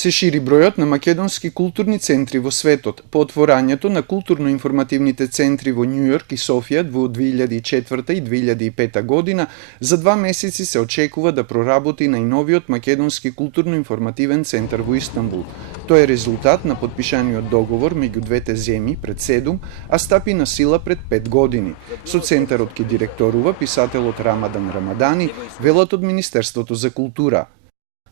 Се шири бројот на македонски културни центри во светот. По отворањето на културно-информативните центри во Њујорк и Софија во 2004 и 2005 година, за 2 месеци се очекува да проработи најновиот македонски културно-информативен центар во Истанбул. Тој е резултат на подпишаниот договор меѓу двете земји пред 7, а стапи на сила пред 5 години. Со центарот ќе директорува писателот Рамадан Рамадани, велат од Министерството за култура.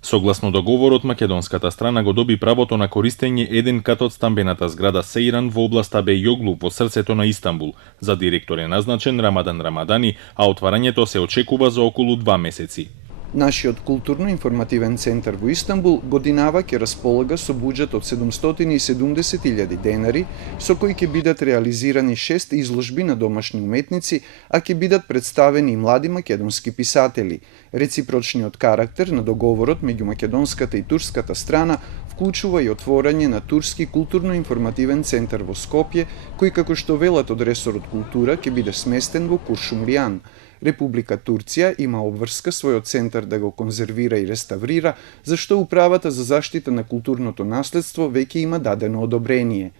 Согласно договорот, македонската страна го доби правото на користење еден кат од стамбената зграда Сейран во областа Бејоглу во срцето на Истанбул. За директор е назначен Рамадан Рамадани, а отварањето се очекува за околу 2 месеци. Нашиот културно-информативен центар во Истанбул годинава ќе располага со буџет од 770.000 денари, со кои ќе бидат реализирани 6 изложби на домашни уметници, а ќе бидат представени и млади македонски писатели. Реципрочниот карактер на договорот меѓу македонската и турската страна вклучува и отворање на турски културно-информативен центар во Скопје, кој, како што велат од ресорот култура, ќе биде сместен во Куршумлијан. Република Турција има обврска својот центар да го конзервира и реставрира, зашто Управата за заштита на културното наследство веќе има дадено одобрение.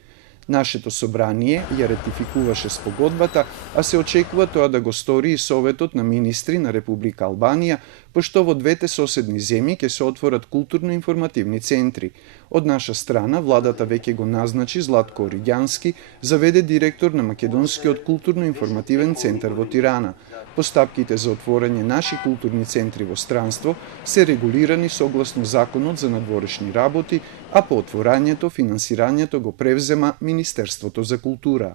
Нашето собрание ја ратификуваше спогодбата, а се очекува тоа да го стори и Советот на министри на Република Албанија, пошто во двете соседни земји ќе се отворат културно-информативни центри. Од наша страна, владата веќе го назначи Златко Оригјански за веде директор на Македонскиот културно-информативен центар во Тирана. Постапките за отворање наши културни центри во странство се регулирани согласно Законот за надворешни работи, а по отворањето, финансирањето го превзема Министерството за култура.